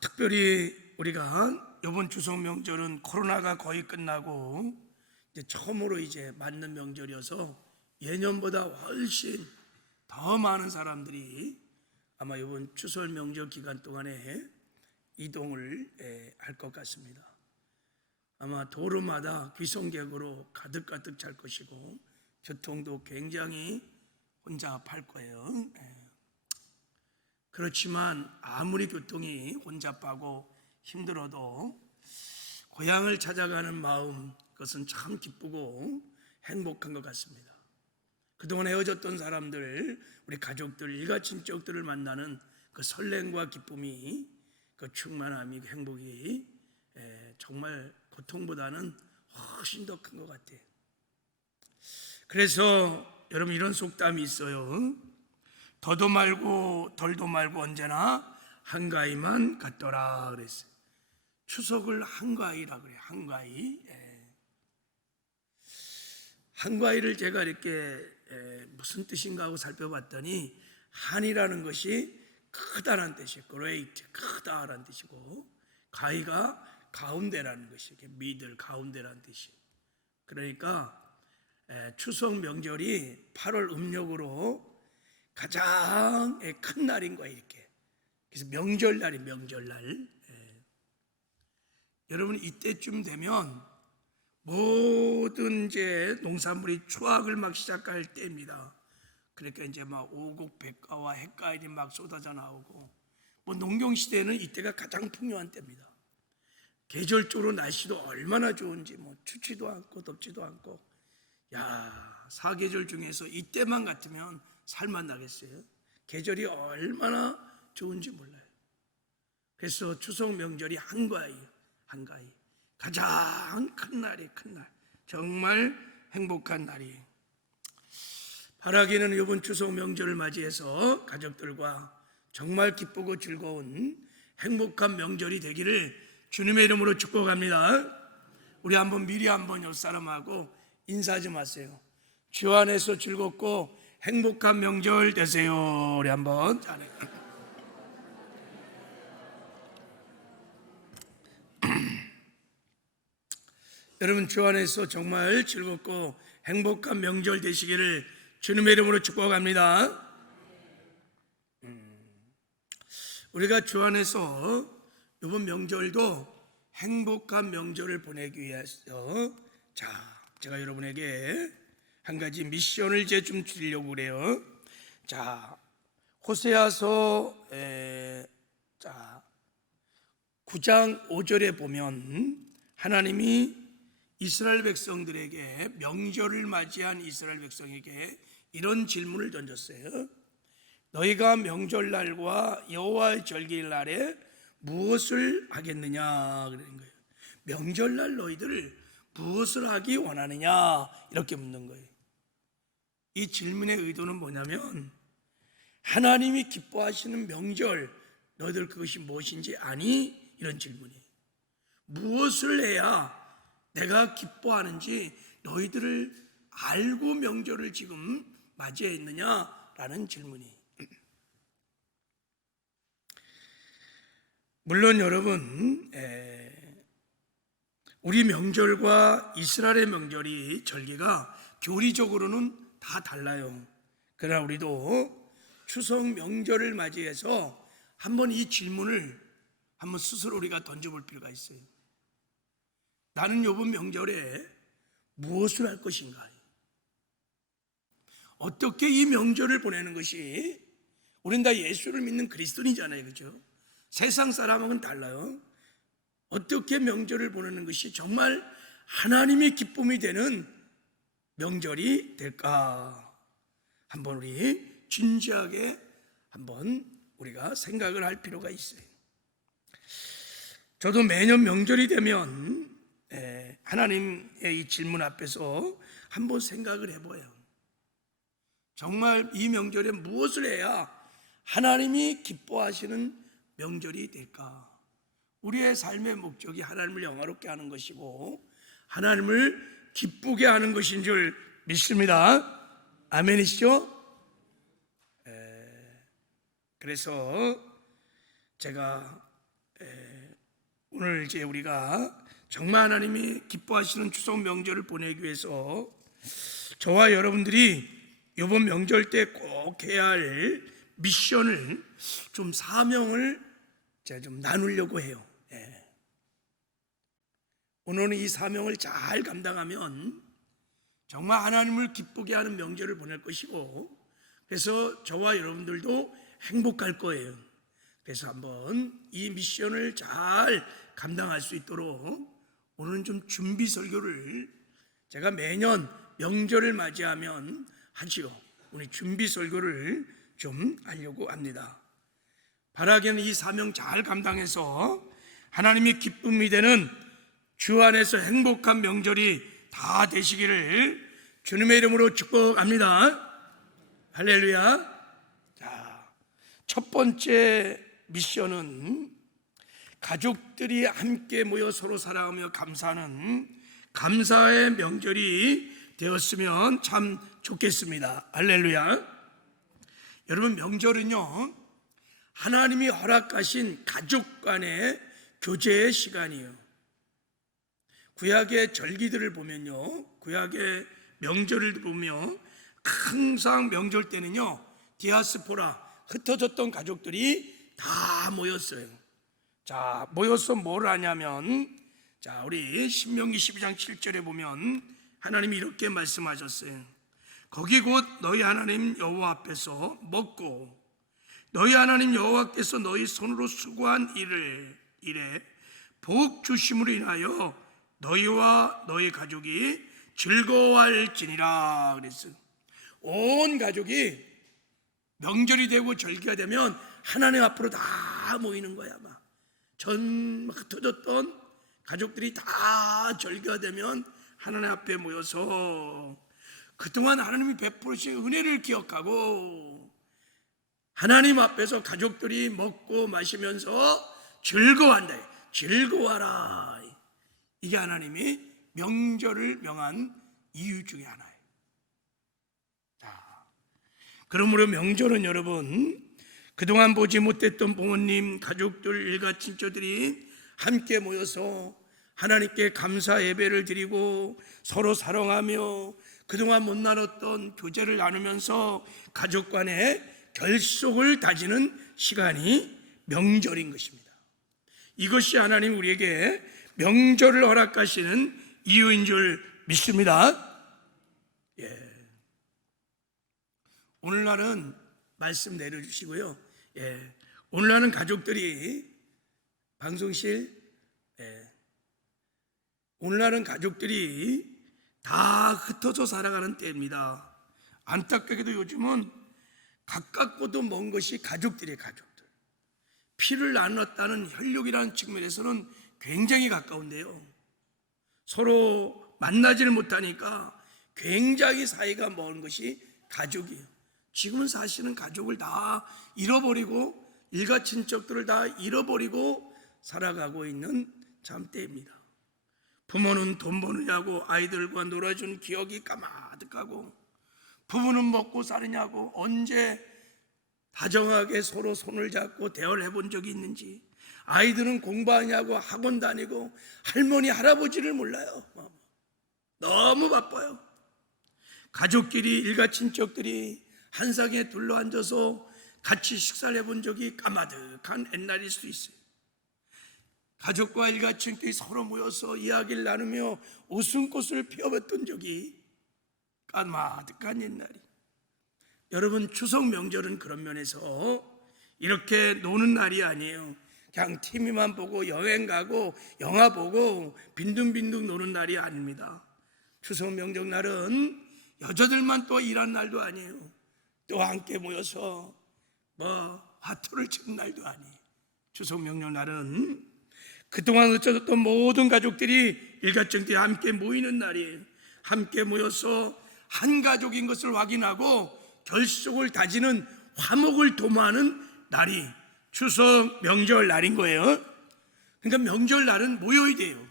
특별히 우리가 이번 추석 명절은 코로나가 거의 끝나고 이제 처음으로 이제 맞는 명절이어서 예년보다 훨씬 더 많은 사람들이 아마 이번 추석 명절 기간 동안에 이동을 할 것 같습니다. 아마 도로마다 귀성객으로 가득가득 찰 것이고 교통도 굉장히 혼잡할 거예요. 그렇지만 아무리 교통이 혼잡하고 힘들어도 고향을 찾아가는 마음, 그것은 참 기쁘고 행복한 것 같습니다. 그동안 헤어졌던 사람들, 우리 가족들, 일가 친척들을 만나는 그 설렘과 기쁨이, 그 충만함이, 그 행복이 정말 고통보다는 훨씬 더 큰 것 같아요. 그래서 여러분, 이런 속담이 있어요. 더도 말고 덜도 말고 언제나 한가위만 같더라 그랬어요. 추석을 한가위라 그래요. 한가위. 한가위를 제가 이렇게 무슨 뜻인가 하고 살펴봤더니, 한이라는 것이 크다라는 뜻이에요. great, 크다라는 뜻이고, 가위가 가운데라는 것이에요. 미들, 가운데라는 뜻이에요. 그러니까 추석 명절이 8월 음력으로 가장 큰 날인 거예요. 이렇게. 그래서 명절날이 명절날. 여러분, 이때쯤 되면 모든 이제 농산물이 수확을 막 시작할 때입니다. 그러니까 이제 막 오곡백과와 햇과일이 막 쏟아져 나오고, 뭐 농경 시대는 이때가 가장 풍요한 때입니다. 계절적으로 날씨도 얼마나 좋은지, 뭐 춥지도 않고 덥지도 않고, 사계절 중에서 이때만 같으면 살만 나겠어요. 계절이 얼마나 좋은지 몰라요. 그래서 추석 명절이 한가위, 가장 큰 날이, 큰 날, 정말 행복한 날이. 바라기는 이번 추석 명절을 맞이해서 가족들과 정말 기쁘고 즐거운 행복한 명절이 되기를 주님의 이름으로 축복합니다. 우리 미리 한번 옆 사람하고 인사 좀 하세요. 주 안에서 즐겁고 행복한 명절 되세요. 우리 한번. 여러분, 주 안에서 정말 즐겁고 행복한 명절 되시기를 주님의 이름으로 축복합니다. 우리가 주 안에서 이번 명절도 행복한 명절을 보내기 위해서 제가 여러분에게 한 가지 미션을 이제 좀 드리려고 그래요. 호세아서 9장 5절에 보면 하나님이 이스라엘 백성들에게, 명절을 맞이한 이스라엘 백성에게 이런 질문을 던졌어요. 너희가 명절날과 여호와의 절기날에 무엇을 하겠느냐 그러는 거예요. 명절날 너희들 무엇을 하기 원하느냐, 이렇게 묻는 거예요. 이 질문의 의도는 뭐냐면, 하나님이 기뻐하시는 명절, 너희들 그것이 무엇인지 아니? 이런 질문이에요. 무엇을 해야 내가 기뻐하는지 너희들을 알고 명절을 지금 맞이했느냐라는 질문이. 물론 여러분, 우리 명절과 이스라엘의 명절이, 절기가 교리적으로는 다 달라요. 그러나 우리도 추석 명절을 맞이해서 한번 이 질문을 한번 스스로 우리가 던져볼 필요가 있어요. 나는 이번 명절에 무엇을 할 것인가? 어떻게 이 명절을 보내는 것이, 우린 다 예수를 믿는 그리스도인이잖아요, 그렇죠? 세상 사람하고는 달라요. 어떻게 명절을 보내는 것이 정말 하나님의 기쁨이 되는 명절이 될까? 한번 우리 진지하게 한번 우리가 생각을 할 필요가 있어요. 저도 매년 명절이 되면 하나님의 이 질문 앞에서 한번 생각을 해봐요. 정말 이 명절에 무엇을 해야 하나님이 기뻐하시는 명절이 될까? 우리의 삶의 목적이 하나님을 영화롭게 하는 것이고 하나님을 기쁘게 하는 것인 줄 믿습니다. 아멘이시죠? 그래서 제가 오늘 이제 우리가 정말 하나님이 기뻐하시는 추석 명절을 보내기 위해서 저와 여러분들이 이번 명절 때 꼭 해야 할 미션을 좀 사명을 제가 좀 나누려고 해요. 오늘은 이 사명을 잘 감당하면 정말 하나님을 기쁘게 하는 명절을 보낼 것이고, 그래서 저와 여러분들도 행복할 거예요. 그래서 한번 이 미션을 잘 감당할 수 있도록 오늘은 좀 준비 설교를 제가 매년 명절을 맞이하면 하지요. 우리 준비 설교를 좀 하려고 합니다. 바라기는 이 사명 잘 감당해서 하나님이 기쁨이 되는 주 안에서 행복한 명절이 다 되시기를 주님의 이름으로 축복합니다. 할렐루야. 자, 첫 번째 미션은 가족들이 함께 모여 서로 사랑하며 감사하는 감사의 명절이 되었으면 참 좋겠습니다. 할렐루야. 여러분, 명절은요 하나님이 허락하신 가족 간의 교제의 시간이에요. 구약의 절기들을 보면요, 구약의 명절을 보면 항상 명절 때는요 디아스포라, 흩어졌던 가족들이 다 모였어요. 자, 모여서 뭘 하냐면, 자, 우리 신명기 12장 7절에 보면 하나님이 이렇게 말씀하셨어요. 거기 곧 너희 하나님 여호와 앞에서 먹고 너희 하나님 여호와께서 너희 손으로 수고한 일에 복 주심으로 인하여 너희와 너희 가족이 즐거워할지니라 그랬어요. 온 가족이 명절이 되고 절기가 되면 하나님 앞으로 다 모이는 거야. 막 전 흩어졌던 가족들이 다 절기가 되면 하나님 앞에 모여서 그동안 하나님이 베푸신 은혜를 기억하고 하나님 앞에서 가족들이 먹고 마시면서 즐거워한다. 즐거워하라. 이게 하나님이 명절을 명한 이유 중에 하나예요. 자, 그러므로 명절은 여러분, 그동안 보지 못했던 부모님, 가족들, 일가 친척들이 함께 모여서 하나님께 감사 예배를 드리고 서로 사랑하며 그동안 못 나눴던 교제를 나누면서 가족 간의 결속을 다지는 시간이 명절인 것입니다. 이것이 하나님 우리에게 명절을 허락하시는 이유인 줄 믿습니다. 오늘날은 말씀 내려주시고요. 오늘날은 가족들이 방송실 오늘날은 가족들이 다 흩어져 살아가는 때입니다. 안타깝게도 요즘은 가깝고도 먼 것이 가족들이에요. 가족들 피를 나눴다는 혈육이라는 측면에서는 굉장히 가까운데요, 서로 만나지를 못하니까 굉장히 사이가 먼 것이 가족이에요. 지금은 사실은 가족을 다 잃어버리고 일가 친척들을 다 잃어버리고 살아가고 있는 참 때입니다. 부모는 돈 버느냐고 아이들과 놀아준 기억이 까마득하고, 부부는 먹고 사느냐고 언제 다정하게 서로 손을 잡고 대화를 해본 적이 있는지, 아이들은 공부하냐고 학원 다니고 할머니 할아버지를 몰라요. 너무 바빠요. 가족끼리 일가 친척들이 한 상에 둘러앉아서 같이 식사를 해본 적이 까마득한 옛날일 수도 있어요. 가족과 일가 친척들이 서로 모여서 이야기를 나누며 웃음꽃을 피워봤던 적이 까마득한 옛날이. 여러분, 추석 명절은 그런 면에서 이렇게 노는 날이 아니에요. 그냥 TV만 보고 여행 가고 영화 보고 빈둥빈둥 노는 날이 아닙니다. 추석 명절 날은 여자들만 또 일하는 날도 아니에요. 또 함께 모여서 화투를 치는 날도 아니에요. 추석 명절 날은 그동안 어쩌졌던 모든 가족들이 일가정들이 함께 모이는 날이에요. 함께 모여서 한 가족인 것을 확인하고 결속을 다지는 화목을 도모하는 날이 추석 명절 날인 거예요. 그러니까 명절 날은 모여야 돼요.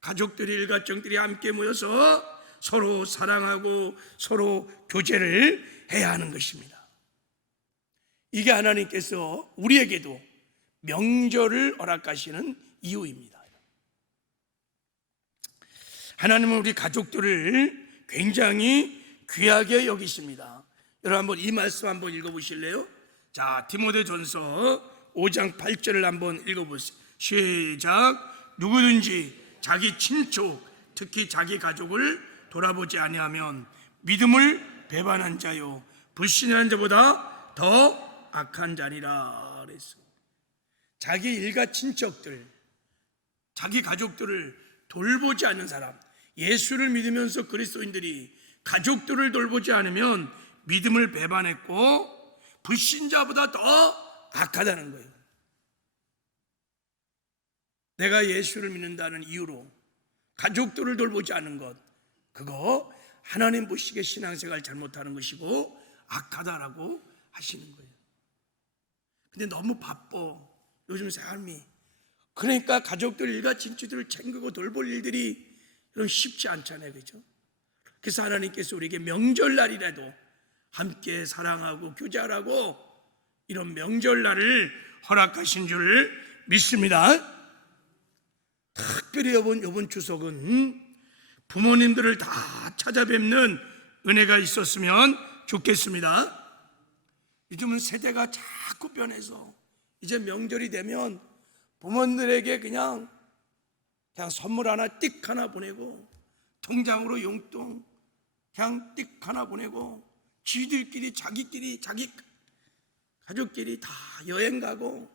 가족들이 일가정들이 함께 모여서 서로 사랑하고 서로 교제를 해야 하는 것입니다. 이게 하나님께서 우리에게도 명절을 허락하시는 이유입니다. 하나님은 우리 가족들을 굉장히 귀하게 여기십니다. 여러분 한번 이 말씀 한번 읽어보실래요? 자, 디모데전서 5장 8절을 한번 읽어보세요. 시작. 누구든지 자기 친족, 특히 자기 가족을 돌아보지 아니하면 믿음을 배반한 자요 불신한 자보다 더 악한 자니라 그랬어. 자기 일가 친척들, 자기 가족들을 돌보지 않는 사람, 예수를 믿으면서 그리스도인들이 가족들을 돌보지 않으면 믿음을 배반했고 불신자보다 더 악하다는 거예요. 내가 예수를 믿는다는 이유로 가족들을 돌보지 않는 것, 그거 하나님 보시기에 신앙생활 잘못하는 것이고 악하다라고 하시는 거예요. 근데 너무 바빠 요즘 삶이. 그러니까 가족들 일가 친척들을 챙기고 돌볼 일들이 이런 쉽지 않잖아요, 그죠? 그래서 하나님께서 우리에게 명절날이라도 함께 사랑하고 교제하라고 이런 명절날을 허락하신 줄 믿습니다. 특별히 이번 추석은 부모님들을 다 찾아뵙는 은혜가 있었으면 좋겠습니다. 요즘은 세대가 자꾸 변해서 이제 명절이 되면 부모님들에게 그냥 선물 하나 띡 하나 보내고 통장으로 용돈 그냥 띡 하나 보내고 지들끼리 자기끼리 자기 가족끼리 다 여행 가고,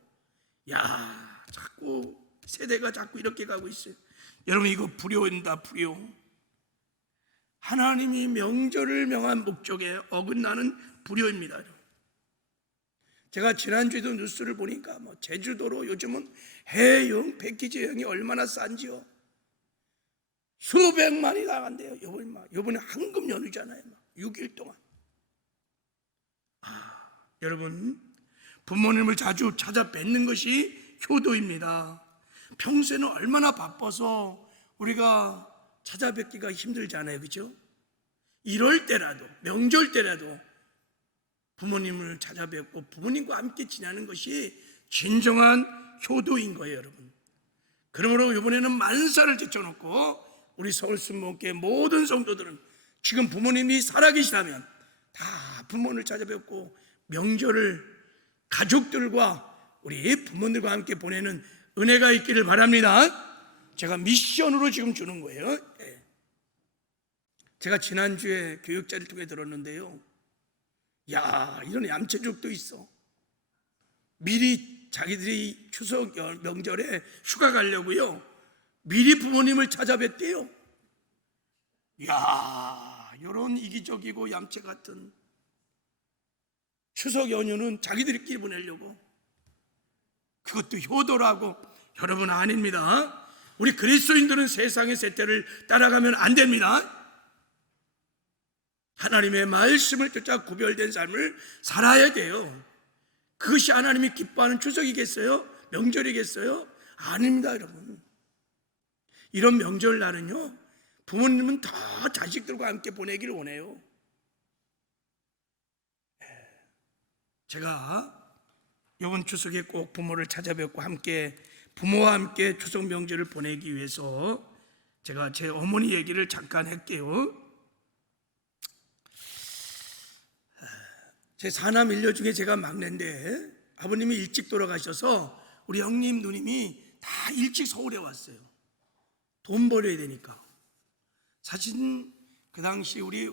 야, 자꾸 세대가 자꾸 이렇게 가고 있어요. 여러분 이거 불효입니다. 불효. 하나님이 명절을 명한 목적에 어긋나는 불효입니다. 제가 지난주에도 뉴스를 보니까 제주도로 요즘은 해외여행 패키지 여행이 얼마나 싼지요. 수백만이 나간대요. 요번에 황금 연휴잖아요. 6일 동안. 여러분 부모님을 자주 찾아뵙는 것이 효도입니다. 평소에는 얼마나 바빠서 우리가 찾아뵙기가 힘들잖아요, 그렇죠? 이럴 때라도, 명절 때라도 부모님을 찾아뵙고 부모님과 함께 지내는 것이 진정한 효도인 거예요, 여러분. 그러므로 이번에는 만사를 제쳐놓고 우리 서울순복음교회 모든 성도들은 지금 부모님이 살아계시다면 다 부모님을 찾아뵙고 명절을 가족들과 우리 부모님과 함께 보내는 은혜가 있기를 바랍니다. 제가 미션으로 지금 주는 거예요. 제가 지난주에 교육자를 통해 들었는데요, 야, 이런 얌체족도 있어. 미리 자기들이 추석 명절에 휴가 가려고요 미리 부모님을 찾아뵙대요. 야, 이런 이기적이고 얌체 같은 추석 연휴는 자기들끼리 보내려고. 그것도 효도라고. 여러분 아닙니다. 우리 그리스도인들은 세상의 세태를 따라가면 안 됩니다. 하나님의 말씀을 쫓아 구별된 삶을 살아야 돼요. 그것이 하나님이 기뻐하는 추석이겠어요? 명절이겠어요? 아닙니다, 여러분. 이런 명절날은요 부모님은 다 자식들과 함께 보내기를 원해요. 제가 이번 추석에 꼭 부모를 찾아뵙고 함께 부모와 함께 추석 명절을 보내기 위해서 제가 제 어머니 얘기를 잠깐 할게요. 제 사남 일녀 중에 제가 막내인데 아버님이 일찍 돌아가셔서 우리 형님 누님이 다 일찍 서울에 왔어요. 돈 벌어야 되니까. 사실 그 당시 우리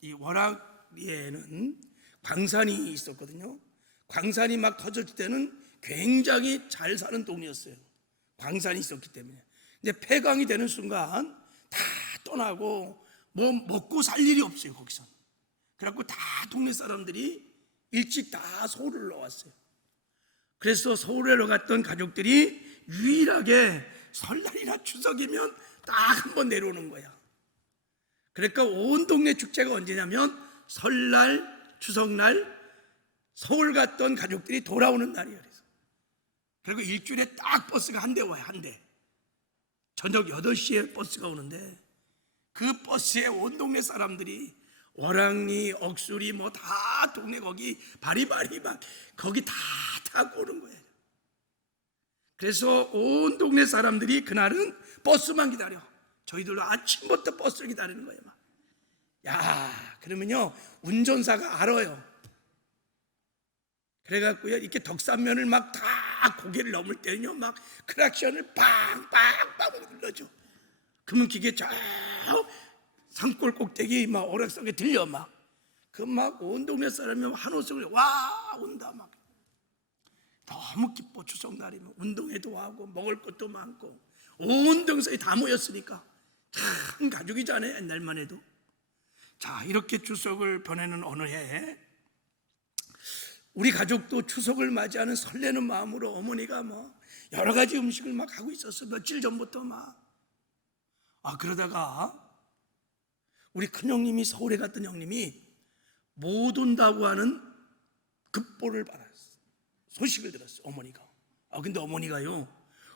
이 월악리에는 광산이 있었거든요. 광산이 막 터졌을 때는 굉장히 잘 사는 동네였어요. 광산이 있었기 때문에. 이제 폐광이 되는 순간 다 떠나고 뭐 먹고 살 일이 없어요, 거기서. 그래갖고 다 동네 사람들이 일찍 다 서울을 올라왔어요. 그래서 서울에 갔던 가족들이 유일하게 설날이나 추석이면 딱 한 번 내려오는 거야. 그러니까 온 동네 축제가 언제냐면 설날, 추석날 서울 갔던 가족들이 돌아오는 날이에요. 그리고 일주일에 딱 버스가 한 대 와요, 한 대. 저녁 8시에 버스가 오는데 그 버스에 온 동네 사람들이 월왕리, 억수리 뭐 다 동네 거기 바리바리 막 거기 다 타고 오는 거예요. 그래서 온 동네 사람들이 그날은 버스만 기다려. 저희들도 아침부터 버스를 기다리는 거예요. 막. 야, 그러면요 운전사가 알아요. 그래갖고요 이렇게 덕산면을 막 다 고개를 넘을 때는요 막 크락션을 빵빵빵 눌러줘. 그러면 그게 저 산골 꼭대기 막 오락석에 들려. 막 그 막 온 동네 사람이 한 옷을 와 온다. 막 너무 기뻐. 추석날이면 운동회도 하고 먹을 것도 많고 온 동서에 다 모였으니까 참 가족이잖아요. 옛날만 해도. 자, 이렇게 추석을 보내는 어느 해에 우리 가족도 추석을 맞이하는 설레는 마음으로 어머니가 뭐 여러 가지 음식을 막 하고 있었어. 며칠 전부터 막. 그러다가 우리 큰형님이 서울에 갔던 형님이 못 온다고 하는 급보를 받았어. 소식을 들었어 어머니가. 근데 어머니가요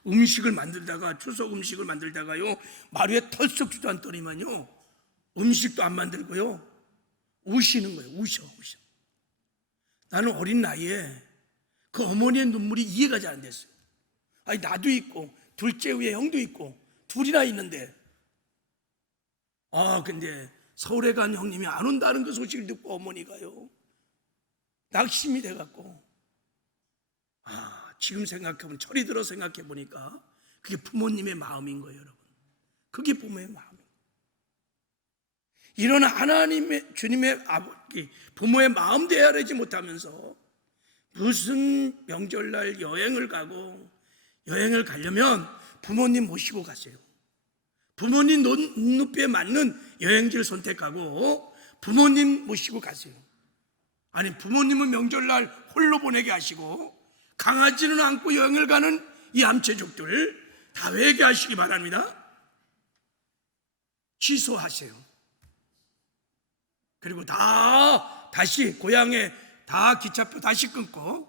음식을 만들다가 추석 음식을 만들다가요 마루에 털썩 주저앉더니만요 음식도 안 만들고요 우시는 거예요. 우셔. 나는 어린 나이에 그 어머니의 눈물이 이해가 잘 안 됐어요. 나도 있고 둘째 위에 형도 있고 둘이나 있는데 근데 서울에 간 형님이 안 온다는 그 소식을 듣고 어머니가요 낙심이 돼갖고 지금 생각해보면 철이 들어 생각해 보니까 그게 부모님의 마음인 거예요. 여러분, 그게 부모의 마음이에요. 이런 하나님의 주님의 부모의 마음도 헤아리지 못하면서 무슨 명절날 여행을 가고, 여행을 가려면 부모님 모시고 가세요. 부모님 눈높이에 맞는 여행지를 선택하고 부모님 모시고 가세요. 아니, 부모님은 명절날 홀로 보내게 하시고 강하지는 않고 여행을 가는 이 암체족들 다 회개하시기 바랍니다. 취소하세요. 그리고 다시 고향에 다 기차표 다시 끊고,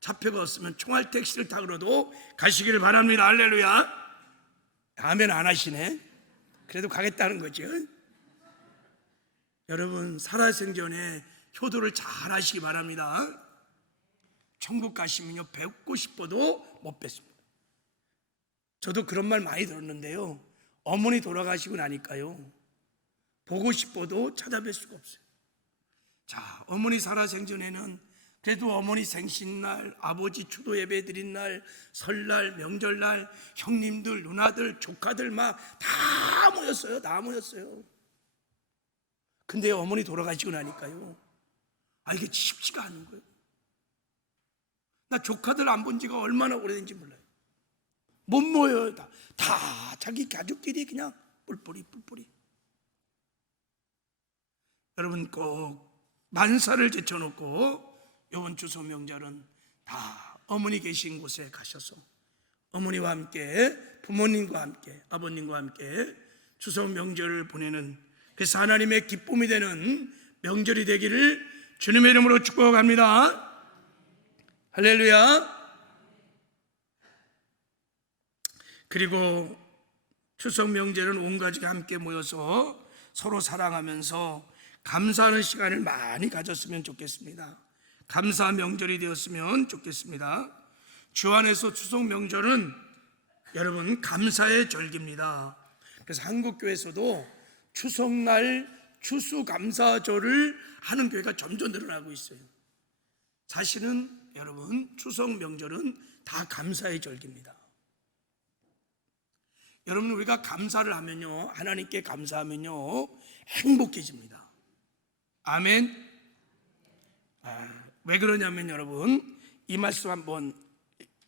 차표가 없으면 총알 택시를 타고라도 가시기를 바랍니다. 할렐루야. 아멘 안 하시네. 그래도 가겠다는 거죠. 여러분, 살아생전에 효도를 잘 하시기 바랍니다. 천국 가시면요 뵙고 싶어도 못 뵙습니다. 저도 그런 말 많이 들었는데요, 어머니 돌아가시고 나니까요 보고 싶어도 찾아뵐 수가 없어요. 자, 어머니 살아생전에는 그래도 어머니 생신날, 아버지 추도 예배 드린 날, 설날, 명절날 형님들, 누나들, 조카들 막 다 모였어요. 다 모였어요. 근데 어머니 돌아가시고 나니까요 이게 쉽지가 않은 거예요. 나 조카들 안 본 지가 얼마나 오래된지 몰라요. 못 모여요. 다 자기 가족끼리 그냥 뿔뿔이. 여러분, 꼭 만사를 제쳐놓고 이번 추석 명절은 다 어머니 계신 곳에 가셔서 어머니와 함께, 부모님과 함께, 아버님과 함께 추석 명절을 보내는, 그래서 하나님의 기쁨이 되는 명절이 되기를 주님의 이름으로 축복합니다. 할렐루야. 그리고 추석 명절은 온 가족이 함께 모여서 서로 사랑하면서 감사하는 시간을 많이 가졌으면 좋겠습니다. 감사 명절이 되었으면 좋겠습니다. 주 안에서 추석 명절은 여러분 감사의 절기입니다. 그래서 한국교회에서도 추석날 추수감사절을 하는 교회가 점점 늘어나고 있어요. 사실은 여러분, 추석 명절은 다 감사의 절기입니다. 여러분, 우리가 감사를 하면요, 하나님께 감사하면요 행복해집니다. 아멘. 왜 그러냐면 여러분, 이 말씀 한번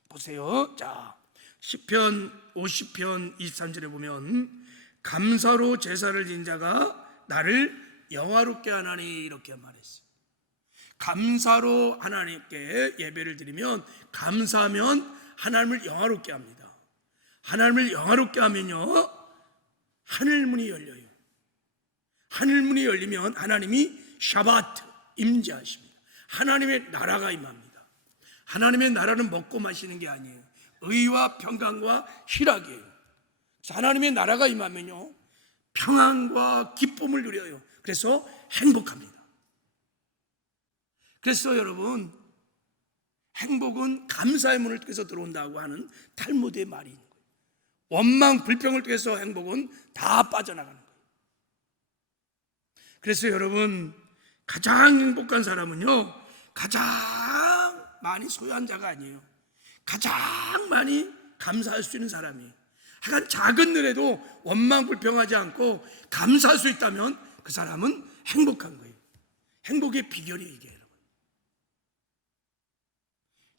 보세요. 자, 시편 50편 23절에 보면 감사로 제사를 드린 자가 나를 영화롭게 하나니, 이렇게 말했어요. 감사로 하나님께 예배를 드리면, 감사하면 하나님을 영화롭게 합니다. 하나님을 영화롭게 하면요 하늘문이 열려요. 하늘문이 열리면 하나님이 샤바트, 임재하십니다. 하나님의 나라가 임합니다. 하나님의 나라는 먹고 마시는 게 아니에요. 의와 평강과 희락이에요. 하나님의 나라가 임하면요 평안과 기쁨을 누려요. 그래서 행복합니다. 그래서 여러분, 행복은 감사의 문을 통해서 들어온다고 하는 탈무드의 말이 있는 거예요. 원망, 불평을 통해서 행복은 다 빠져나가는 거예요. 그래서 여러분, 가장 행복한 사람은요, 가장 많이 소유한 자가 아니에요. 가장 많이 감사할 수 있는 사람이에요. 하여간 작은 일에도 원망, 불평하지 않고 감사할 수 있다면 그 사람은 행복한 거예요. 행복의 비결이 이게 여러분.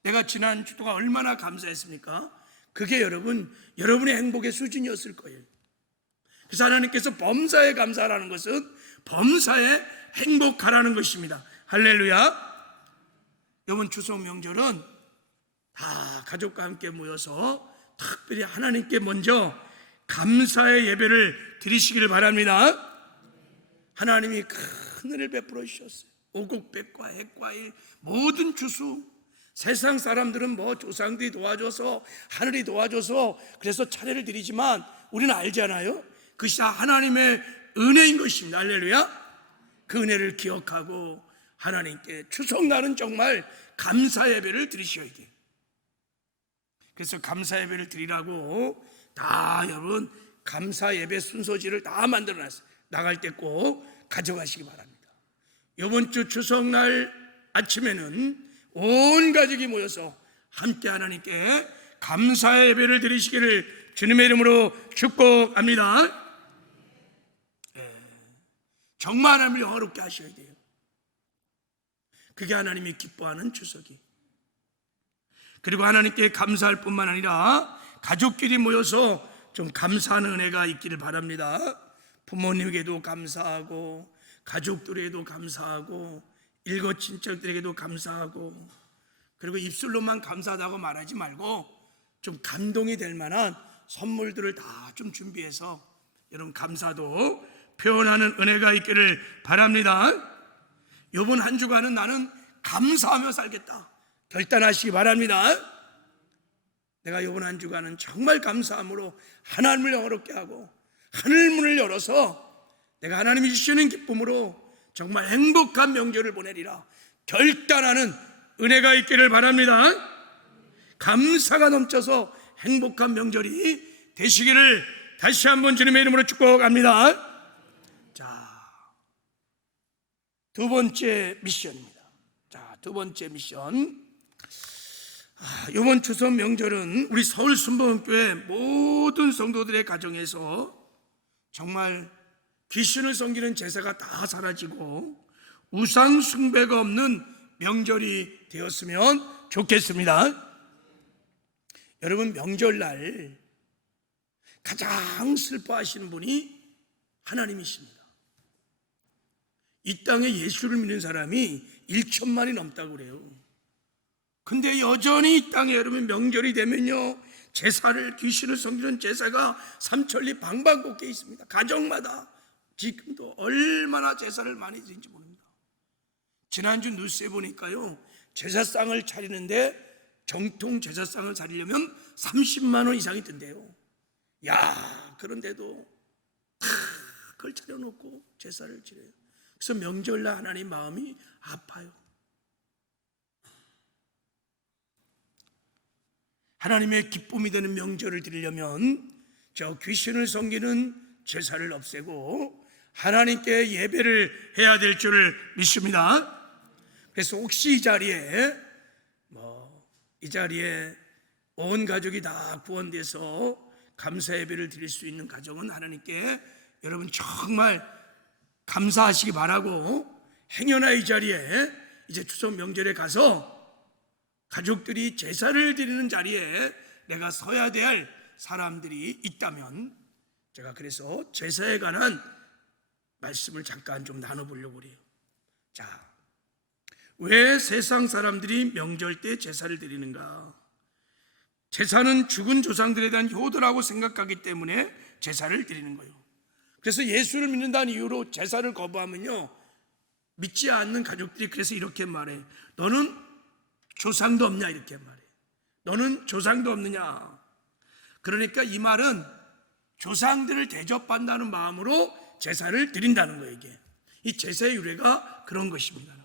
내가 지난 주 동안 얼마나 감사했습니까? 그게 여러분, 여러분의 행복의 수준이었을 거예요. 그래서 하나님께서 범사에 감사하라는 것은 범사에 행복하라는 것입니다. 할렐루야. 이번 추석 명절은 다 가족과 함께 모여서 특별히 하나님께 먼저 감사의 예배를 드리시기를 바랍니다. 하나님이 큰 은혜를 베풀어 주셨어요. 오곡백과 핵과일 모든 주수, 세상 사람들은 뭐 조상들이 도와줘서 하늘이 도와줘서 그래서 차례를 드리지만 우리는 알잖아요. 그것이 다 하나님의 은혜인 것입니다. 할렐루야. 그 은혜를 기억하고 하나님께 추석날은 정말 감사 예배를 드리셔야 돼요. 그래서 감사 예배를 드리라고 다 여러분 감사 예배 순서지를 다 만들어놨어요. 나갈 때 꼭 가져가시기 바랍니다. 이번 주 추석날 아침에는 온 가족이 모여서 함께 하나님께 감사 예배를 드리시기를 주님의 이름으로 축복합니다. 정말 하나님을 영화롭게 하셔야 돼요. 그게 하나님이 기뻐하는 추석이. 그리고 하나님께 감사할 뿐만 아니라 가족끼리 모여서 좀 감사하는 은혜가 있기를 바랍니다. 부모님에게도 감사하고 가족들에게도 감사하고 일거 친척들에게도 감사하고, 그리고 입술로만 감사하다고 말하지 말고 좀 감동이 될 만한 선물들을 다 좀 준비해서 여러분 감사도 표현하는 은혜가 있기를 바랍니다. 이번 한 주간은 나는 감사하며 살겠다 결단하시기 바랍니다. 내가 이번 한 주간은 정말 감사함으로 하나님을 영화롭게 하고 하늘 문을 열어서 내가 하나님이 주시는 기쁨으로 정말 행복한 명절을 보내리라 결단하는 은혜가 있기를 바랍니다. 감사가 넘쳐서 행복한 명절이 되시기를 다시 한번 주님의 이름으로 축복합니다. 자, 두 번째 미션입니다. 자, 두 번째 미션. 이번 추석 명절은 우리 서울 순복음교회 모든 성도들의 가정에서 정말 귀신을 섬기는 제사가 다 사라지고 우상 숭배가 없는 명절이 되었으면 좋겠습니다. 여러분, 명절날 가장 슬퍼하시는 분이 하나님이십니다. 이 땅에 예수를 믿는 사람이 1천만이 넘다고 그래요. 근데 여전히 이 땅에 여러분 명절이 되면요, 제사를, 귀신을 섬기는 제사가 삼천리 방방곡곡에 있습니다. 가정마다 지금도 얼마나 제사를 많이 드린지 모릅니다. 지난주 뉴스에 보니까요, 제사상을 차리는데 정통 제사상을 차리려면 30만 원 이상이 든대요. 야, 그런데도 다 그걸 차려놓고 제사를 지내요. 그래서 명절날 하나님 마음이 아파요. 하나님의 기쁨이 되는 명절을 드리려면 저 귀신을 섬기는 제사를 없애고 하나님께 예배를 해야 될 줄을 믿습니다. 그래서 혹시 이 자리에 온 가족이 다 구원돼서 감사 예배를 드릴 수 있는 가정은 하나님께 여러분 정말 감사하시기 바라고, 행여나 이 자리에 이제 추석 명절에 가서 가족들이 제사를 드리는 자리에 내가 서야 될 사람들이 있다면 제가 그래서 제사에 관한 말씀을 잠깐 좀 나눠보려고 그래요. 자, 왜 세상 사람들이 명절 때 제사를 드리는가? 제사는 죽은 조상들에 대한 효도라고 생각하기 때문에 제사를 드리는 거예요. 그래서 예수를 믿는다는 이유로 제사를 거부하면요, 믿지 않는 가족들이 그래서 이렇게 말해. 너는 조상도 없냐, 이렇게 말해. 너는 조상도 없느냐. 그러니까 이 말은 조상들을 대접한다는 마음으로 제사를 드린다는 거예요. 이게 이 제사의 유래가 그런 것입니다.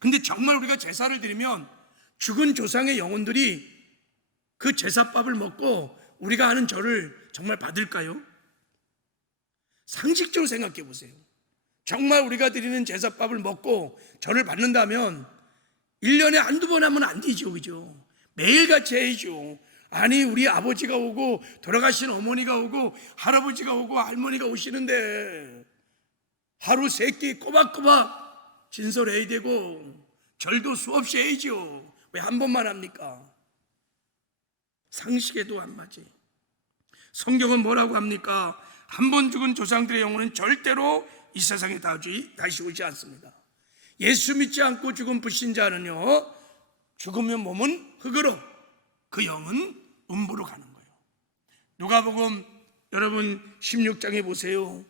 근데 정말 우리가 제사를 드리면 죽은 조상의 영혼들이 그 제사밥을 먹고 우리가 하는 절을 정말 받을까요? 상식적으로 생각해 보세요. 정말 우리가 드리는 제사밥을 먹고 절을 받는다면 1년에 한두 번 하면 안 되죠, 그죠? 매일같이 해야죠. 아니, 우리 아버지가 오고 돌아가신 어머니가 오고 할아버지가 오고 할머니가 오시는데 하루 3끼 꼬박꼬박 진솔해야 되고 절도 수없이 해야죠. 왜 한 번만 합니까? 상식에도 안 맞지. 성경은 뭐라고 합니까? 한 번 죽은 조상들의 영혼은 절대로 이 세상에 다시 오지 않습니다. 예수 믿지 않고 죽은 불신자는요, 죽으면 몸은 흙으로, 그 영은 음부로 가는 거예요. 누가복음 여러분 16장에 보세요.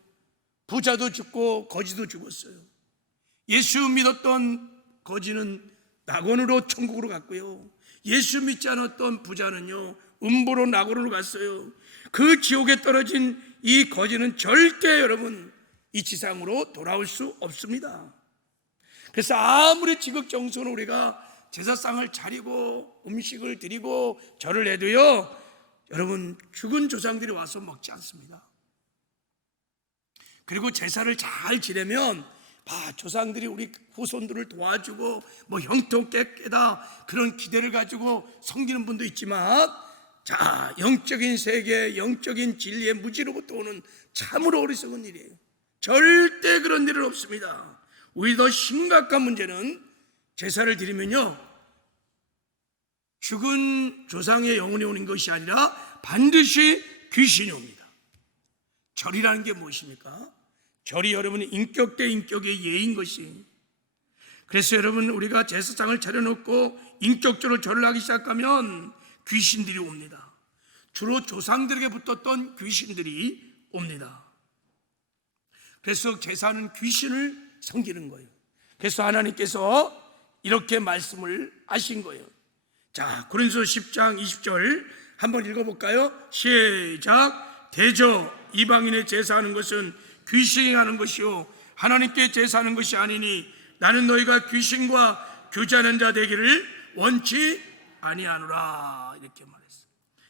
부자도 죽고 거지도 죽었어요. 예수 믿었던 거지는 낙원으로 천국으로 갔고요, 예수 믿지 않았던 부자는요 음부로 낙원으로 갔어요. 그 지옥에 떨어진 이 거지는 절대 여러분 이 지상으로 돌아올 수 없습니다. 그래서 아무리 지극정성으로 우리가 제사상을 차리고 음식을 드리고 절을 해도요, 여러분 죽은 조상들이 와서 먹지 않습니다. 그리고 제사를 잘 지내면 조상들이 우리 후손들을 도와주고 뭐 형통 깨다 그런 기대를 가지고 섬기는 분도 있지만, 자, 영적인 세계, 영적인 진리의 무지로부터 오는 참으로 어리석은 일이에요. 절대 그런 일은 없습니다. 오히려 더 심각한 문제는 제사를 드리면요, 죽은 조상의 영혼이 오는 것이 아니라 반드시 귀신이 옵니다. 절이라는 게 무엇입니까? 절이 여러분의 인격 대 인격의 예인 것이. 그래서 여러분 우리가 제사상을 차려놓고 인격적으로 절을 하기 시작하면 귀신들이 옵니다. 주로 조상들에게 붙었던 귀신들이 옵니다. 그래서 제사는 귀신을 섬기는 거예요. 그래서 하나님께서 이렇게 말씀을 하신 거예요. 자, 고린도서 10장 20절 한번 읽어볼까요? 시작. 대저 이방인의 제사하는 것은 귀신이 하는 것이요 하나님께 제사하는 것이 아니니 나는 너희가 귀신과 교제하는 자 되기를 원치 아니하노라. 이렇게 말했어요.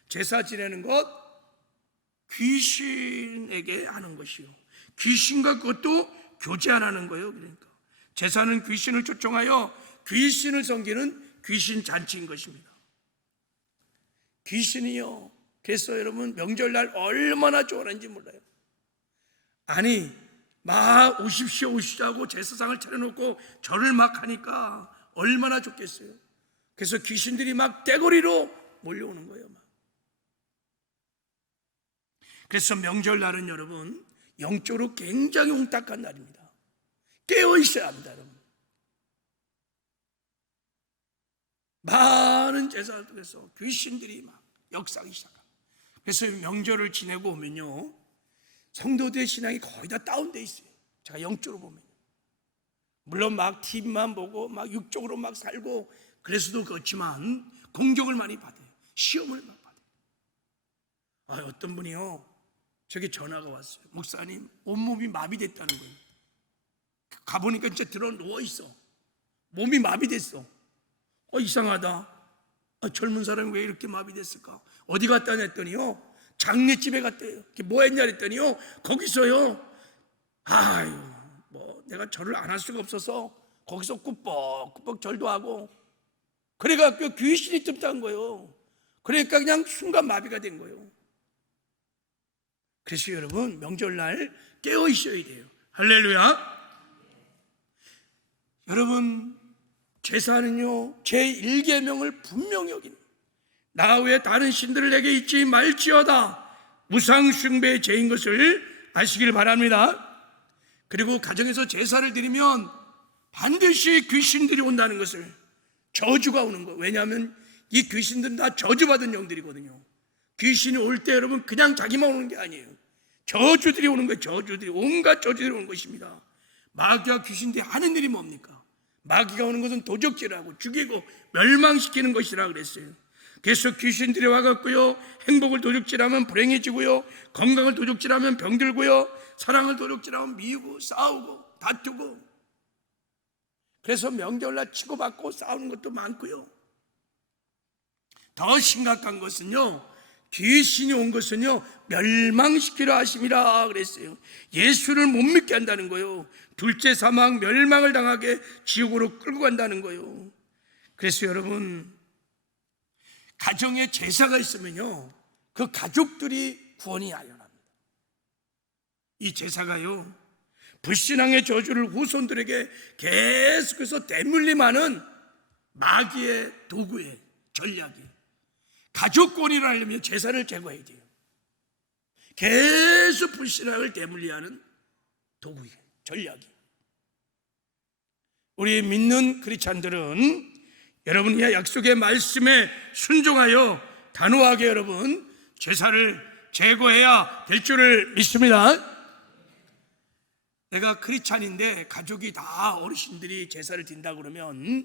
제사 지내는 것 귀신에게 하는 것이요, 귀신과 그것도 교제 안 하는 거예요. 그러니까 제사는 귀신을 초청하여 귀신을 섬기는 귀신 잔치인 것입니다. 귀신이요, 그래서 여러분 명절날 얼마나 좋아하는지 몰라요. 아니, 막 오십시오 하고 제사상을 차려놓고 절을 막 하니까 얼마나 좋겠어요. 그래서 귀신들이 막 떼거리로 몰려오는 거예요. 막. 그래서 명절날은 여러분 영적으로 굉장히 혼탁한 날입니다. 깨어 있어야 합니다, 여러분. 많은 제사를 통해서 귀신들이 막 역사하기 시작합니다. 그래서 명절을 지내고 오면요, 성도들의 신앙이 거의 다 다운돼 있어요. 제가 영적으로 보면, 물론 막 TV만 보고 막 육적으로 막 살고 그래서도 그렇지만 공격을 많이 받아요. 시험을 막 받아요. 어떤 분이요, 저기 전화가 왔어요. 목사님, 온몸이 마비됐다는 거예요. 가보니까 진짜 들어 누워있어. 몸이 마비됐어. 이상하다. 젊은 사람이 왜 이렇게 마비됐을까? 어디 갔다 했더니요, 장례집에 갔대요. 뭐 했냐 했더니요, 거기서요, 내가 절을 안 할 수가 없어서 거기서 꾸벅꾸벅 절도 하고, 그래갖고 귀신이 뜸딴 거예요. 그러니까 그냥 순간 마비가 된 거예요. 그래서 여러분 명절날 깨어 있어야 돼요. 할렐루야. 여러분 제사는요 제1계명을 분명히 여기는, 나 외에 다른 신들을 내게 잊지 말지어다 무상 숭배의 죄인 것을 아시길 바랍니다. 그리고 가정에서 제사를 드리면 반드시 귀신들이 온다는 것을, 저주가 오는 거예요. 왜냐하면 이 귀신들은 다 저주받은 영들이거든요. 귀신이 올 때 여러분 그냥 자기만 오는 게 아니에요. 저주들이 오는 거예요. 저주들이, 온갖 저주들이 오는 것입니다. 마귀와 귀신들이 하는 일이 뭡니까? 마귀가 오는 것은 도적질하고 죽이고 멸망시키는 것이라 그랬어요. 그래서 귀신들이 와갖고요, 행복을 도적질하면 불행해지고요, 건강을 도적질하면 병들고요, 사랑을 도적질하면 미우고 싸우고 다투고, 그래서 명절날 치고받고 싸우는 것도 많고요. 더 심각한 것은요, 귀신이 온 것은요 멸망시키려 하심이라 그랬어요. 예수를 못 믿게 한다는 거예요. 둘째 사망, 멸망을 당하게 지옥으로 끌고 간다는 거예요. 그래서 여러분, 가정에 제사가 있으면요 그 가족들이 구원이 아련합니다. 이 제사가요 불신앙의 저주를 후손들에게 계속해서 대물림하는 마귀의 도구의 전략이, 가족 구원을 하려면 제사를 제거해야 돼요. 계속 불신앙을 대물리하는 도구의 전략이. 우리 믿는 크리스찬들은 여러분이 약속의 말씀에 순종하여 단호하게 여러분 제사를 제거해야 될 줄을 믿습니다. 내가 크리스찬인데 가족이 다 어르신들이 제사를 드린다 그러면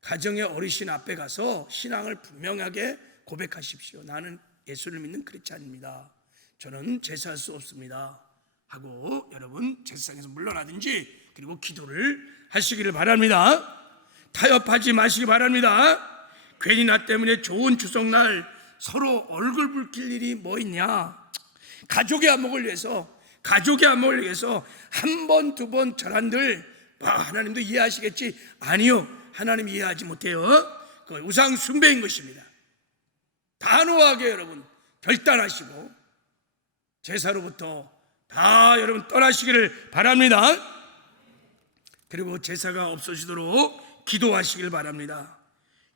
가정의 어르신 앞에 가서 신앙을 분명하게 고백하십시오. 나는 예수를 믿는 크리스찬입니다. 저는 제사할 수 없습니다 하고 여러분 제사상에서 물러나든지, 그리고 기도를 하시기를 바랍니다. 타협하지 마시기 바랍니다. 괜히 나 때문에 좋은 추석날 서로 얼굴 붉힐 일이 뭐 있냐. 가족의 안목을 위해서 한 번, 두 번 저란들 하나님도 이해하시겠지. 아니요, 하나님 이해하지 못해요. 그 우상 숭배인 것입니다. 단호하게 여러분 결단하시고 제사로부터 다 여러분 떠나시기를 바랍니다. 그리고 제사가 없어지도록 기도하시길 바랍니다.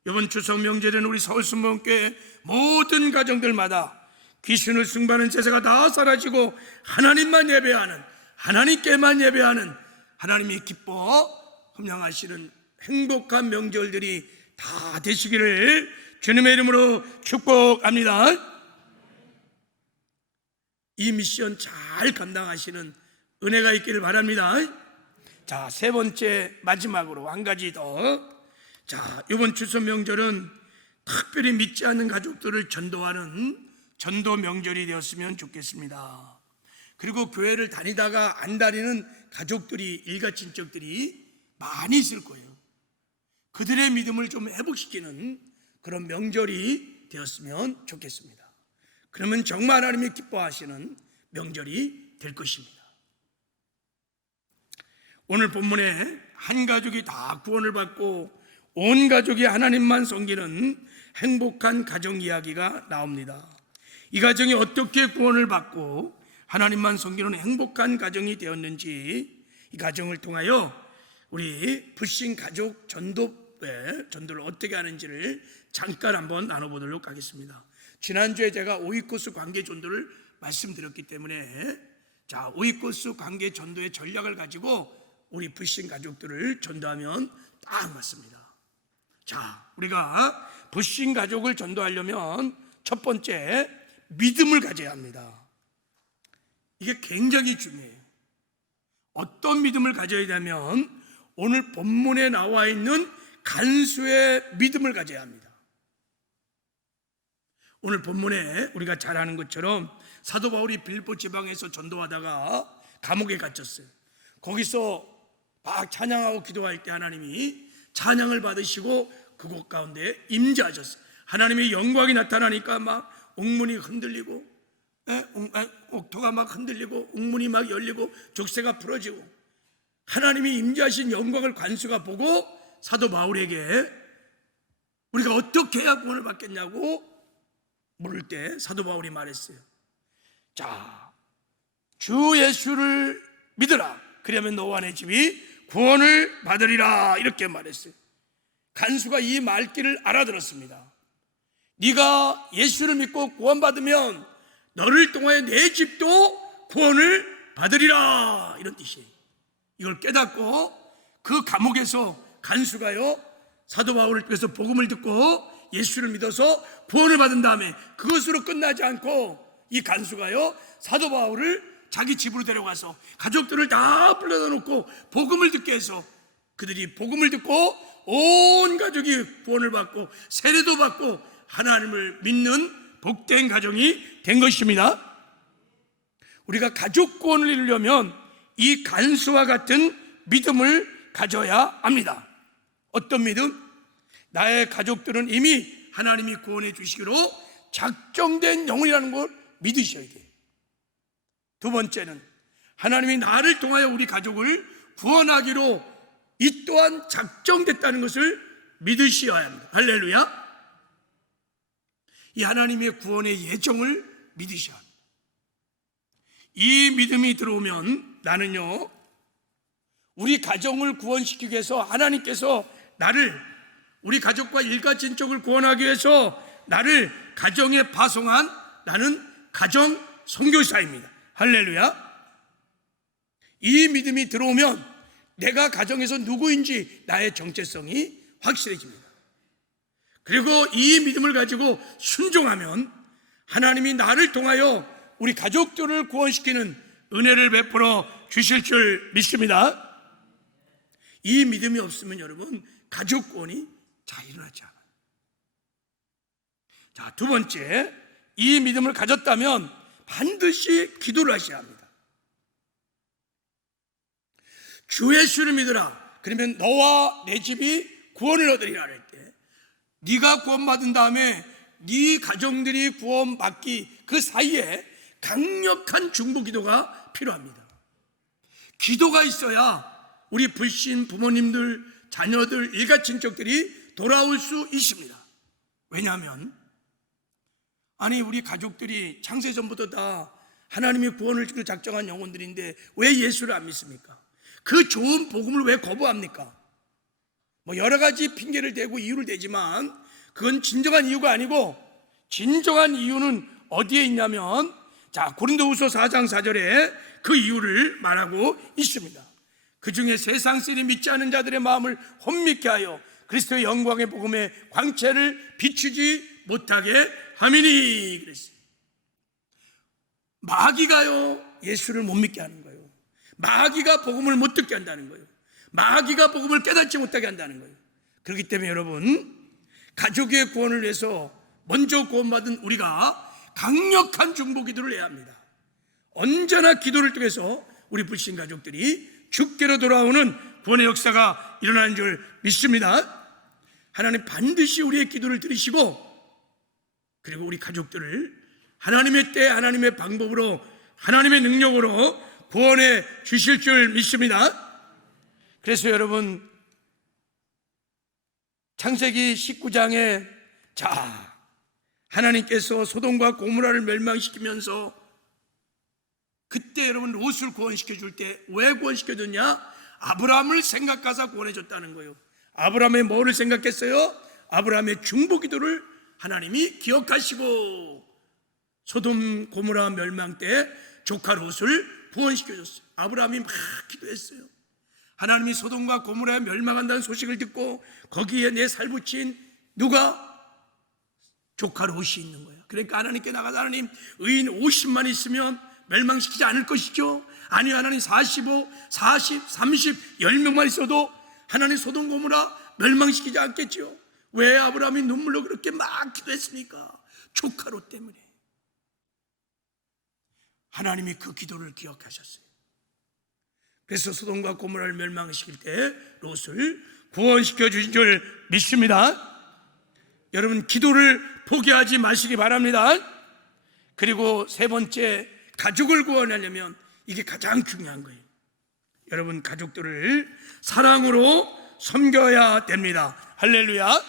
이번 추석 명절에는 우리 서울순복음교회 모든 가정들마다 귀신을 숭배하는 제사가 다 사라지고 하나님만 예배하는, 하나님께만 예배하는, 하나님이 기뻐 흠양하시는 행복한 명절들이 다 되시기를 주님의 이름으로 축복합니다. 이 미션 잘 감당하시는 은혜가 있기를 바랍니다. 자, 세 번째 마지막으로 한 가지 더. 자, 이번 추석 명절은 특별히 믿지 않는 가족들을 전도하는 전도 명절이 되었으면 좋겠습니다. 그리고 교회를 다니다가 안 다니는 가족들이, 일가친척들이 많이 있을 거예요. 그들의 믿음을 좀 회복시키는 그런 명절이 되었으면 좋겠습니다. 그러면 정말 하나님이 기뻐하시는 명절이 될 것입니다. 오늘 본문에 한 가족이 다 구원을 받고 온 가족이 하나님만 섬기는 행복한 가정 이야기가 나옵니다. 이 가정이 어떻게 구원을 받고 하나님만 섬기는 행복한 가정이 되었는지, 이 가정을 통하여 우리 불신 가족 전도를 어떻게 하는지를 잠깐 한번 나눠보도록 하겠습니다. 지난주에 제가 오이코스 관계 전도를 말씀드렸기 때문에, 자, 오이코스 관계 전도의 전략을 가지고 우리 불신 가족들을 전도하면 딱 맞습니다. 자, 우리가 불신 가족을 전도하려면 첫 번째, 믿음을 가져야 합니다. 이게 굉장히 중요해요. 어떤 믿음을 가져야 되냐면 오늘 본문에 나와 있는 간수의 믿음을 가져야 합니다. 오늘 본문에 우리가 잘 아는 것처럼 사도 바울이 빌립보 지방에서 전도하다가 감옥에 갇혔어요. 거기서 막 찬양하고 기도할 때 하나님이 찬양을 받으시고 그곳 가운데 임재하셨어요. 하나님의 영광이 나타나니까 막 옥문이 흔들리고, 옥토가 막 흔들리고, 옥문이 막 열리고, 족쇄가 풀어지고, 하나님이 임재하신 영광을 관수가 보고 사도 바울에게 우리가 어떻게 해야 구원을 받겠냐고 물을 때 사도 바울이 말했어요. 자, 주 예수를 믿으라. 그러면 너와 내 집이 구원을 받으리라. 이렇게 말했어요. 간수가 이 말귀를 알아들었습니다. 네가 예수를 믿고 구원받으면 너를 통하여 내 집도 구원을 받으리라. 이런 뜻이에요. 이걸 깨닫고 그 감옥에서 간수가요 사도 바울을 통해서 복음을 듣고 예수를 믿어서 구원을 받은 다음에 그것으로 끝나지 않고 이 간수가요 사도 바울을 자기 집으로 데려가서 가족들을 다 불러다 놓고 복음을 듣게 해서 그들이 복음을 듣고 온 가족이 구원을 받고 세례도 받고 하나님을 믿는 복된 가정이 된 것입니다. 우리가 가족 구원을 이루려면 이 간수와 같은 믿음을 가져야 합니다. 어떤 믿음? 나의 가족들은 이미 하나님이 구원해 주시기로 작정된 영혼이라는 걸 믿으셔야 돼요. 두 번째는 하나님이 나를 통하여 우리 가족을 구원하기로 이 또한 작정됐다는 것을 믿으셔야 합니다. 할렐루야. 이 하나님의 구원의 예정을 믿으셔야 합니다. 이 믿음이 들어오면 나는요, 우리 가정을 구원시키기 위해서 하나님께서 나를, 우리 가족과 일가친족을 구원하기 위해서 나를 가정에 파송한 나는 가정 선교사입니다. 할렐루야. 이 믿음이 들어오면 내가 가정에서 누구인지 나의 정체성이 확실해집니다. 그리고 이 믿음을 가지고 순종하면 하나님이 나를 통하여 우리 가족들을 구원시키는 은혜를 베풀어 주실 줄 믿습니다. 이 믿음이 없으면 여러분 가족 구원이 잘 일어나지 않아요. 자, 두 번째, 이 믿음을 가졌다면 반드시 기도를 하셔야 합니다. 주 예수를 믿으라. 그러면 너와 내 집이 구원을 얻으리라 할 때, 네가 구원받은 다음에 네 가정들이 구원받기 그 사이에 강력한 중보 기도가 필요합니다. 기도가 있어야 우리 불신 부모님들, 자녀들, 일가친척들이 돌아올 수 있습니다. 왜냐하면 우리 가족들이 창세전부터 다 하나님의 구원을 주기로 작정한 영혼들인데 왜 예수를 안 믿습니까? 그 좋은 복음을 왜 거부합니까? 여러 가지 핑계를 대고 이유를 대지만 그건 진정한 이유가 아니고, 진정한 이유는 어디에 있냐면, 자, 고린도후서 4장 4절에 그 이유를 말하고 있습니다. 그 중에 세상 신이 믿지 않은 자들의 마음을 혼미케 하여 그리스도의 영광의 복음의 광채를 비추지 못하게 함이니 그랬어요. 마귀가요, 예수를 못 믿게 하는 거예요. 마귀가 복음을 못 듣게 한다는 거예요. 마귀가 복음을 깨닫지 못하게 한다는 거예요. 그렇기 때문에 여러분, 가족의 구원을 위해서 먼저 구원받은 우리가 강력한 중보 기도를 해야 합니다. 언제나 기도를 통해서 우리 불신 가족들이 주께로 돌아오는 구원의 역사가 일어나는 줄 믿습니다. 하나님 반드시 우리의 기도를 들으시고, 그리고 우리 가족들을 하나님의 때, 하나님의 방법으로, 하나님의 능력으로 구원해 주실 줄 믿습니다. 그래서 여러분, 창세기 19장에 자, 하나님께서 소돔과 고모라를 멸망시키면서 그때 여러분 롯을 구원시켜 줄 때 왜 구원시켜 줬냐? 아브라함을 생각하사 구원해 줬다는 거예요. 아브라함의 뭐를 생각했어요? 아브라함의 중보 기도를 하나님이 기억하시고 소돔 고모라 멸망 때 조카 롯을 구원시켜 줬어요. 아브라함이 막 기도했어요. 하나님이 소돔과 고모라에 멸망한다는 소식을 듣고 거기에 내 살붙인 누가? 조카 롯이 있는 거예요. 그러니까 하나님께 나가서 하나님, 의인 50만 있으면 멸망시키지 않을 것이죠? 아니요, 하나님 45, 40, 30, 10명만 있어도 하나님 소돔 고모라 멸망시키지 않겠죠? 왜 아브라함이 눈물로 그렇게 막 기도했습니까? 조카 롯 때문에. 하나님이 그 기도를 기억하셨어요. 그래서 소돔과 고모라를 멸망시킬 때 롯을 구원시켜 주신 줄 믿습니다. 여러분, 기도를 포기하지 마시기 바랍니다. 그리고 세 번째, 가족을 구원하려면 이게 가장 중요한 거예요. 여러분, 가족들을 사랑으로 섬겨야 됩니다. 할렐루야.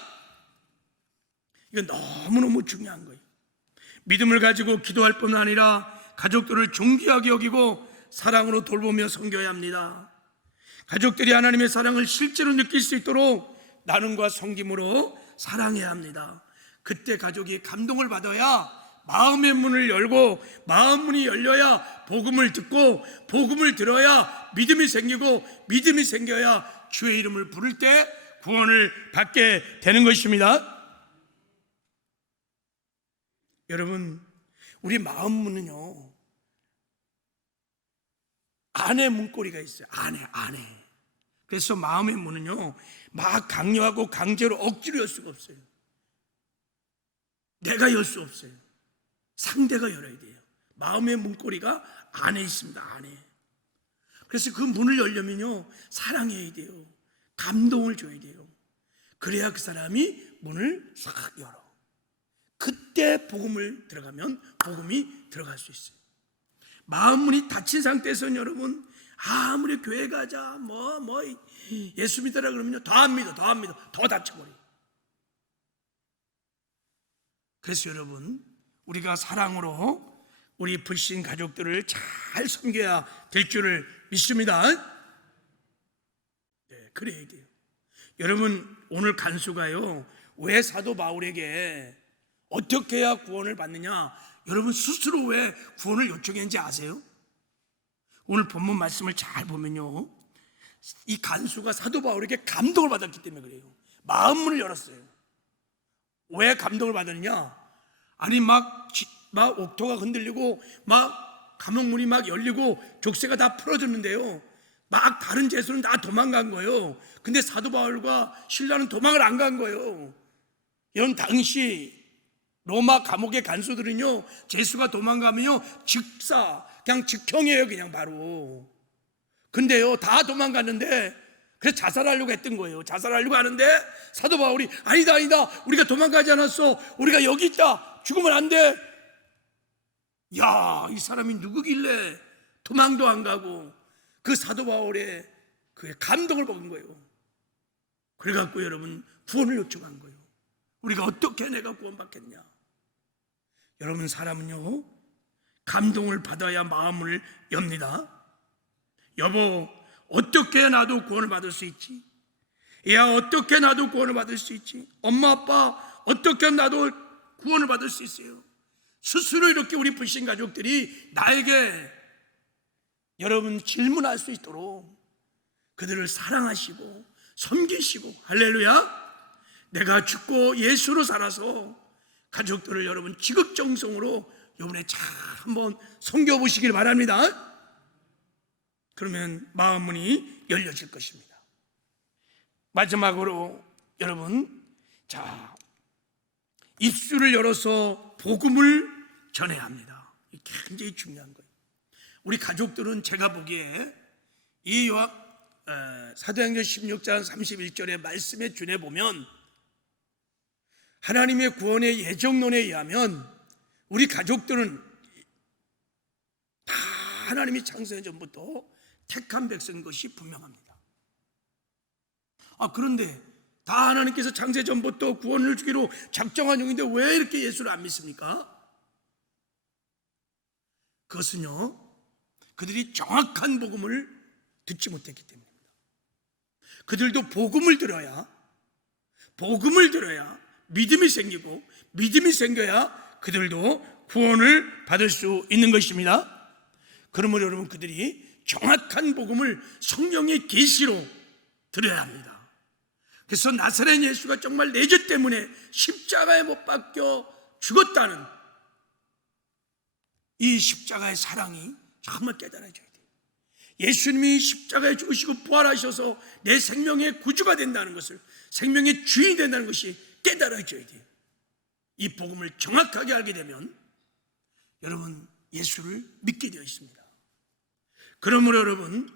이건 너무너무 중요한 거예요. 믿음을 가지고 기도할 뿐만 아니라 가족들을 존귀하게 여기고 사랑으로 돌보며 섬겨야 합니다. 가족들이 하나님의 사랑을 실제로 느낄 수 있도록 나눔과 섬김으로 사랑해야 합니다. 그때 가족이 감동을 받아야 마음의 문을 열고, 마음 문이 열려야 복음을 듣고, 복음을 들어야 믿음이 생기고, 믿음이 생겨야 주의 이름을 부를 때 구원을 받게 되는 것입니다. 여러분, 우리 마음 문은요, 안에 문고리가 있어요. 안에. 그래서 마음의 문은요, 막 강요하고 강제로 억지로 열 수가 없어요. 내가 열 수 없어요. 상대가 열어야 돼요. 마음의 문고리가 안에 있습니다. 안에. 그래서 그 문을 열려면요, 사랑해야 돼요. 감동을 줘야 돼요. 그래야 그 사람이 문을 싹 열어. 그때 복음을 들어가면 복음이 들어갈 수 있어요. 마음 문이 닫힌 상태에서는 여러분 아무리 교회 가자 예수 믿어라 그러면요 더 안 믿어 더 닫혀버려요. 그래서 여러분 우리가 사랑으로 우리 불신 가족들을 잘 섬겨야 될 줄을 믿습니다. 네, 그래야 돼요. 여러분 오늘 간수가요 왜 사도 바울에게 어떻게 해야 구원을 받느냐, 여러분 스스로 왜 구원을 요청했는지 아세요? 오늘 본문 말씀을 잘 보면요 이 간수가 사도 바울에게 감동을 받았기 때문에 그래요. 마음문을 열었어요. 왜 감동을 받았느냐, 아니 막 옥토가 흔들리고 막 감옥문이 막 열리고 족쇄가 다 풀어졌는데요 막 다른 죄수는 다 도망간 거예요. 근데 사도 바울과 실라는 도망을 안 간 거예요. 이런 당시 로마 감옥의 간수들은요 죄수가 도망가면요 그냥 즉형이에요. 그냥 바로. 근데요 다 도망갔는데 그래서 자살하려고 했던 거예요. 자살하려고 하는데 사도 바울이 아니다 우리가 도망가지 않았어, 우리가 여기 있다, 죽으면 안 돼. 야, 이 사람이 누구길래 도망도 안 가고 그 사도 바울의 그 감동을 먹은 거예요. 그래갖고 여러분 구원을 요청한 거예요. 우리가 어떻게 내가 구원받겠냐. 여러분 사람은요 감동을 받아야 마음을 엽니다. 여보 어떻게 나도 구원을 받을 수 있지? 야 어떻게 나도 구원을 받을 수 있지? 엄마 아빠 어떻게 나도 구원을 받을 수 있어요? 스스로 이렇게 우리 불신 가족들이 나에게 여러분 질문할 수 있도록 그들을 사랑하시고 섬기시고, 할렐루야, 내가 죽고 예수로 살아서 가족들을 여러분 지극정성으로 이번에 잘 한번 섬겨보시길 바랍니다. 그러면 마음문이 열려질 것입니다. 마지막으로 여러분, 자, 입술을 열어서 복음을 전해야 합니다. 이게 굉장히 중요한 거예요. 우리 가족들은 제가 보기에 이 사도행전 16장 31절의 말씀에 준해 보면 하나님의 구원의 예정론에 의하면 우리 가족들은 다 하나님이 창세 전부터 택한 백성인 것이 분명합니다. 그런데 다 하나님께서 창세 전부터 구원을 주기로 작정한 용인데 왜 이렇게 예수를 안 믿습니까? 그것은요 그들이 정확한 복음을 듣지 못했기 때문입니다. 그들도 복음을 들어야 믿음이 생기고, 믿음이 생겨야 그들도 구원을 받을 수 있는 것입니다. 그러므로 여러분 그들이 정확한 복음을 성령의 계시로 들어야 합니다. 그래서 나사렛 예수가 정말 내 죄 때문에 십자가에 못 박혀 죽었다는 이 십자가의 사랑이 정말 깨달아져야 돼요. 예수님이 십자가에 죽으시고 부활하셔서 내 생명의 구주가 된다는 것을, 생명의 주인이 된다는 것이 깨달아져야 돼요. 이 복음을 정확하게 알게 되면 여러분 예수를 믿게 되어 있습니다. 그러므로 여러분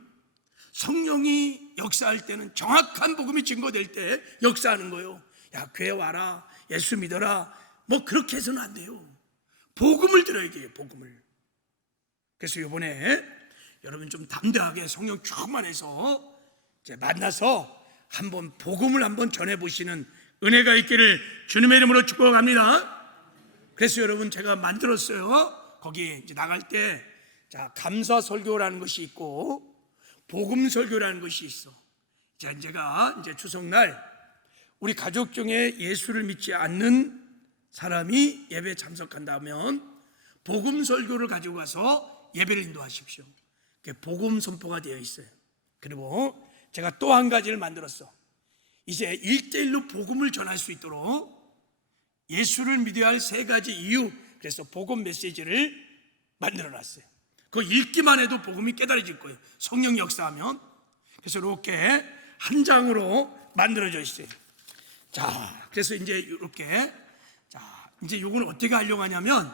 성령이 역사할 때는 정확한 복음이 증거될 때 역사하는 거예요. 야 교회 와라, 예수 믿어라, 그렇게 해서는 안 돼요. 복음을 들어야 돼요. 복음을. 그래서 이번에 여러분 좀 담대하게 성령 충만해서 이제 만나서 한번 복음을 한번 전해보시는 은혜가 있기를 주님의 이름으로 축복합니다. 그래서 여러분 제가 만들었어요. 거기 이제 나갈 때 감사 설교라는 것이 있고 복음 설교라는 것이 있어. 제가 이제 추석날 우리 가족 중에 예수를 믿지 않는 사람이 예배에 참석한다면 복음 설교를 가지고 가서 예배를 인도하십시오. 복음 선포가 되어 있어요. 그리고 제가 또 한 가지를 만들었어. 이제 1대1로 복음을 전할 수 있도록 예수를 믿어야 할 3가지 이유, 그래서 복음 메시지를 만들어 놨어요. 그거 읽기만 해도 복음이 깨달아질 거예요. 성령 역사하면. 그래서 이렇게 한 장으로 만들어져 있어요. 자, 그래서 이제 이렇게 이제 요거는 어떻게 하려고 하냐면,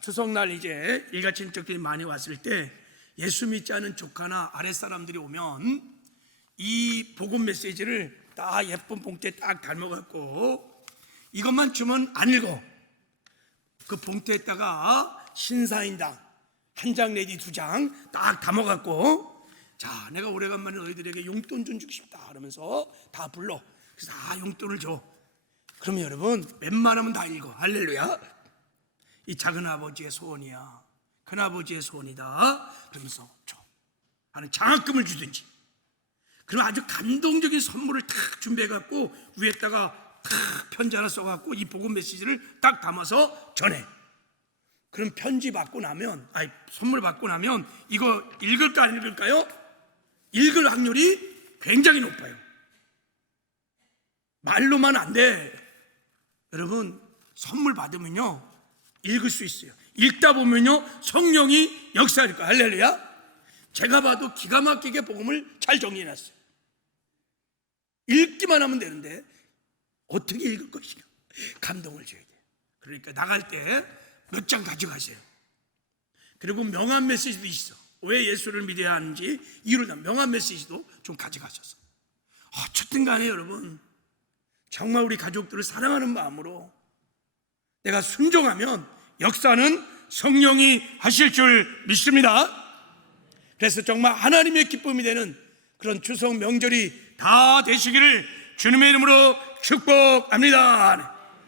추석날 이제 일가친척들이 많이 왔을 때 예수 믿지 않은 조카나 아랫사람들이 오면 이 복음 메시지를 딱 예쁜 봉투에 딱 담아갖고 이것만 주면 안 읽어. 그 봉투에다가 신사인당 한 장 내지 2장 딱 담아갖고, 자, 내가 오래간만에 너희들에게 용돈 좀 주고 싶다 그러면서 다 불러. 그래서 다 용돈을 줘. 그러면 여러분 웬만하면 다 읽어. 할렐루야. 이 작은 아버지의 소원이야, 큰 아버지의 소원이다 그러면서 줘 하는 장학금을 주든지, 그럼 아주 감동적인 선물을 탁 준비해갖고 위에다가 탁 편지 하나 써갖고 이 복음 메시지를 딱 담아서 전해. 그럼 편지 받고 나면, 선물 받고 나면 이거 읽을까 안 읽을까요? 읽을 확률이 굉장히 높아요. 말로만 안 돼. 여러분 선물 받으면요 읽을 수 있어요. 읽다 보면요 성령이 역사할 거예요. 할렐루야. 제가 봐도 기가 막히게 복음을 잘 정리해놨어요. 읽기만 하면 되는데 어떻게 읽을 것이냐, 감동을 줘야 돼요. 그러니까 나갈 때 몇 장 가져가세요. 그리고 명함 메시지도 있어. 왜 예수를 믿어야 하는지 이유를 다 명함 메시지도 좀 가져가셔서, 어쨌든 간에 여러분 정말 우리 가족들을 사랑하는 마음으로 내가 순종하면 역사는 성령이 하실 줄 믿습니다. 그래서 정말 하나님의 기쁨이 되는 그런 추석 명절이 다 되시기를 주님의 이름으로 축복합니다.